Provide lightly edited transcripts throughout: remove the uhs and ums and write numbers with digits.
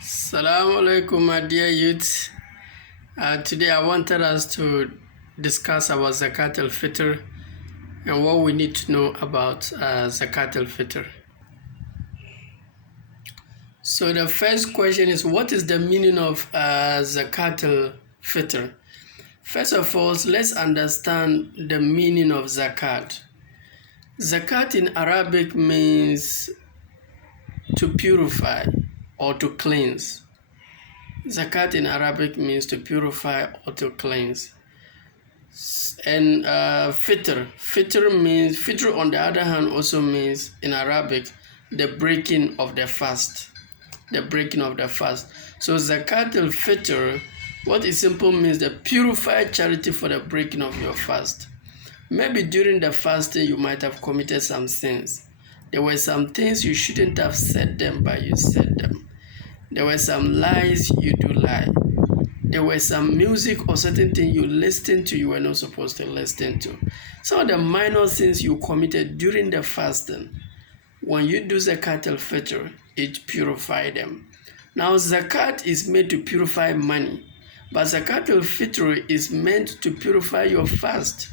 Assalamu alaikum, my dear youth. Today I wanted us to discuss about Zakatil-Fitr and what we need to know about Zakatil-Fitr. So the first question is, what is the meaning of Zakatil-Fitr? First of all, let's understand the meaning of Zakat. Zakat in Arabic means to purify or to cleanse. Zakat in Arabic means to purify or to cleanse. And Fitr on the other hand also means in Arabic the breaking of the fast. The breaking of the fast. So Zakatul-Fitr, what it simply means, the purified charity for the breaking of your fast. Maybe during the fasting you might have committed some sins. There were some things you shouldn't have said them, but you said them. There were some lies you do lie. There were some music or certain thing you listened to you were not supposed to listen to. Some of the minor sins you committed during the fasting, when you do Zakatul-Fitr, it purifies them. Now Zakat is made to purify money, but Zakatul-Fitr is meant to purify your fast,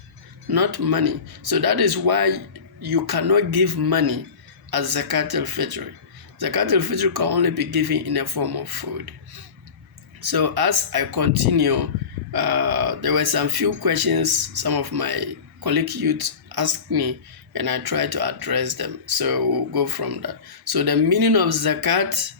not money. So that is why you cannot give money as Zakatul-Fitr. Zakatul-Fitr can only be given in the form of food. So as I continue, there were some few questions some of my colleague youth asked me, and I tried to address them. So we'll go from that. So the meaning of Zakat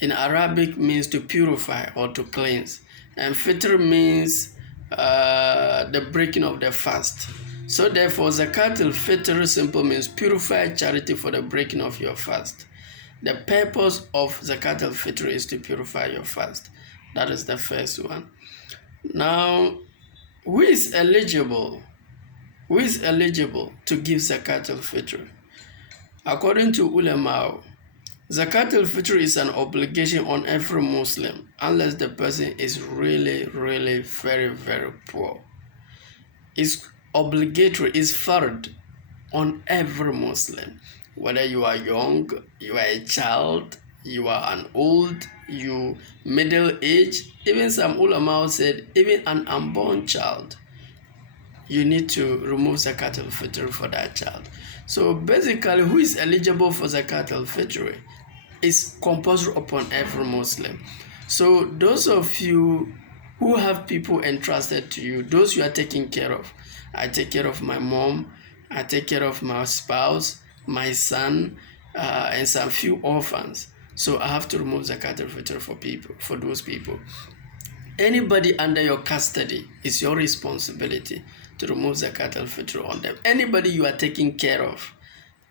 in Arabic means to purify or to cleanse, and Fitr means the breaking of the fast. So therefore, Zakatul-Fitr simply means purify charity for the breaking of your fast. The purpose of Zakatul-Fitr is to purify your fast. That is the first one. Now, who is eligible? Who is eligible to give Zakatul-Fitr? According to ulama, Zakatul-Fitr is an obligation on every Muslim unless the person is really very poor. It's obligatory, it's fard on every Muslim. Whether you are young, you are a child, you are an old, you middle age, even some ulama said even an unborn child, you need to remove Zakatul-Fitr for that child. So basically, who is eligible for Zakatul-Fitr is compulsory upon every Muslim. So those of you who have people entrusted to you, those you are taking care of. I take care of my mom, I take care of my spouse, my son, and some few orphans. So I have to remove Zakatul-Fitr for those people. Anybody under your custody, is your responsibility to remove Zakatul-Fitr on them. Anybody you are taking care of,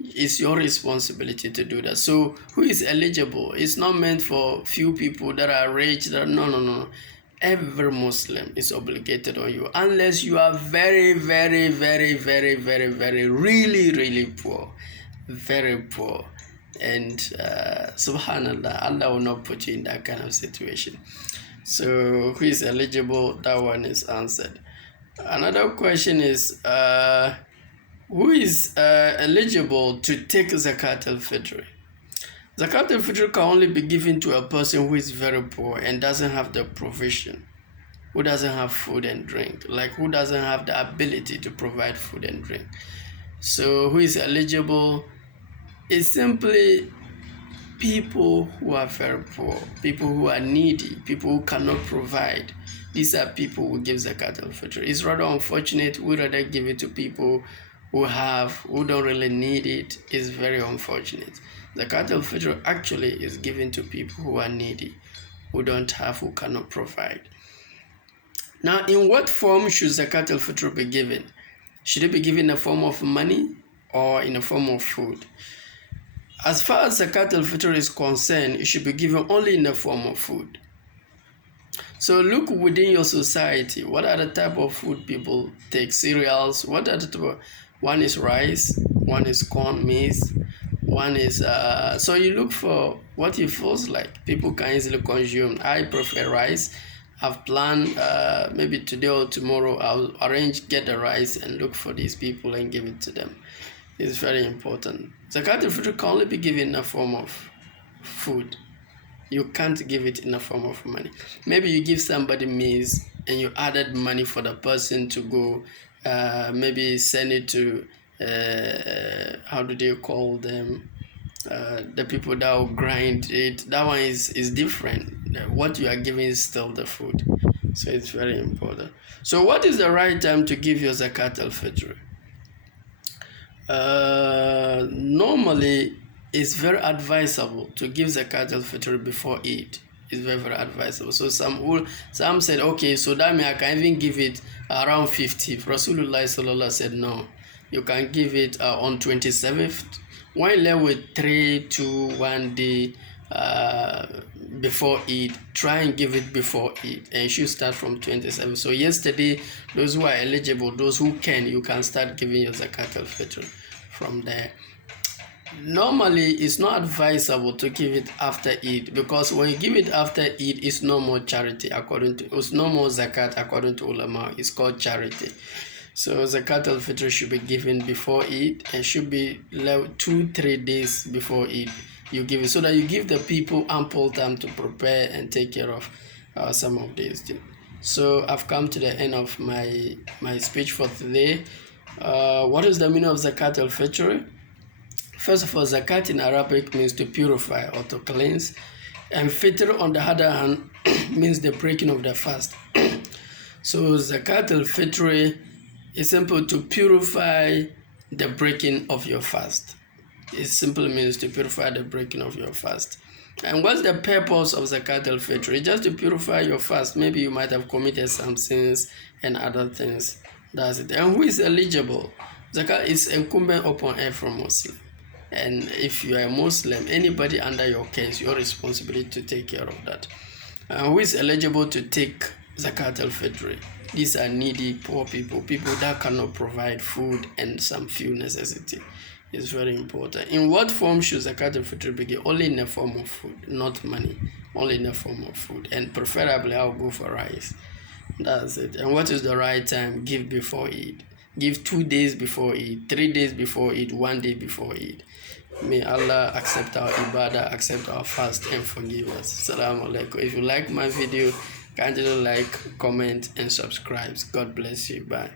it's your responsibility to do that. So who is eligible? It's not meant for few people that are rich. No. Every Muslim is obligated on you unless you are very really poor, very poor. And subhanallah, Allah will not put you in that kind of situation. So who is eligible? That one is answered. Another question is, who is eligible to take Zakatul-Fitr? Zakatul-Fitr can only be given to a person who is very poor and doesn't have the provision, who doesn't have food and drink, like who doesn't have the ability to provide food and drink. So who is eligible? It's simply people who are very poor, people who are needy, people who cannot provide. These are people who give Zakatul-Fitr. It's rather unfortunate. We rather give it to people who don't really need it. It's very unfortunate. Zakatul-Fitr actually is given to people who are needy, who don't have, who cannot provide. Now, in what form should Zakatul-Fitr be given? Should it be given in the form of money or in the form of food? As far as Zakatul-Fitr is concerned, it should be given only in the form of food. So look within your society. What are the type of food people take? Cereals. What are the type of, one is rice, one is corn, maize, one is so you look for what it feels like people can easily consume. I prefer rice. I've planned maybe today or tomorrow I'll get the rice and look for these people and give it to them. It's very important. Zakatul-Fitr can only be given in the form of food. You can't give it in the form of money. Maybe you give somebody meals and you added money for the person to go, maybe send it to, how do they call them? The people that will grind it. That one is different. What you are giving is still the food. So it's very important. So what is the right time to give your Zakat-al-Fitr? Normally, it's very advisable to give Zakat-al-Fitr before Eid. It's very, very advisable. So some said, okay, so that means I can even give it around 50. Rasulullah Sallallahu said, no, you can give it on 27th. When left with 3 to 1 day before Eid, try and give it before Eid, and you should start from 27. So yesterday, those who are eligible, those who can, you can start giving your Zakat-al-Fitr from there. Normally, it's not advisable to give it after Eid, because when you give it after Eid, it's no more charity it's no more zakat according to ulama. It's called charity. So Zakat-al-Fitr should be given before Eid, and should be 2-3 days before Eid. You give it so that you give the people ample time to prepare and take care of some of these things. So I've come to the end of my speech for today. What is the meaning of Zakat-al-Fitr? First of all, Zakat in Arabic means to purify or to cleanse, and Fitr on the other hand means the breaking of the fast. So Zakat-al-Fitr is simple to purify the breaking of your fast. It simply means to purify the breaking of your fast. And what's the purpose of Zakat-al-Fitr? It's just to purify your fast. Maybe you might have committed some sins and other things. That's it. And who is eligible? Zakat is incumbent upon every Muslim. And if you are a Muslim, anybody under your care, it's your responsibility to take care of that. Who is eligible to take Zakat-al-Fitr? These are needy, poor people that cannot provide food and some few necessities. It's very important. In what form should Zakat-al-Fitr be given? Only in the form of food, not money. Only in the form of food. And preferably, I'll go for rice. That's it. And what is the right time? Give before Eid. Give 2 days before Eid, 3 days before Eid, 1 day before Eid. May Allah accept our ibadah, accept our fast, and forgive us. Assalamu alaikum. If you like my video, kindly like, comment, and subscribe. God bless you. Bye.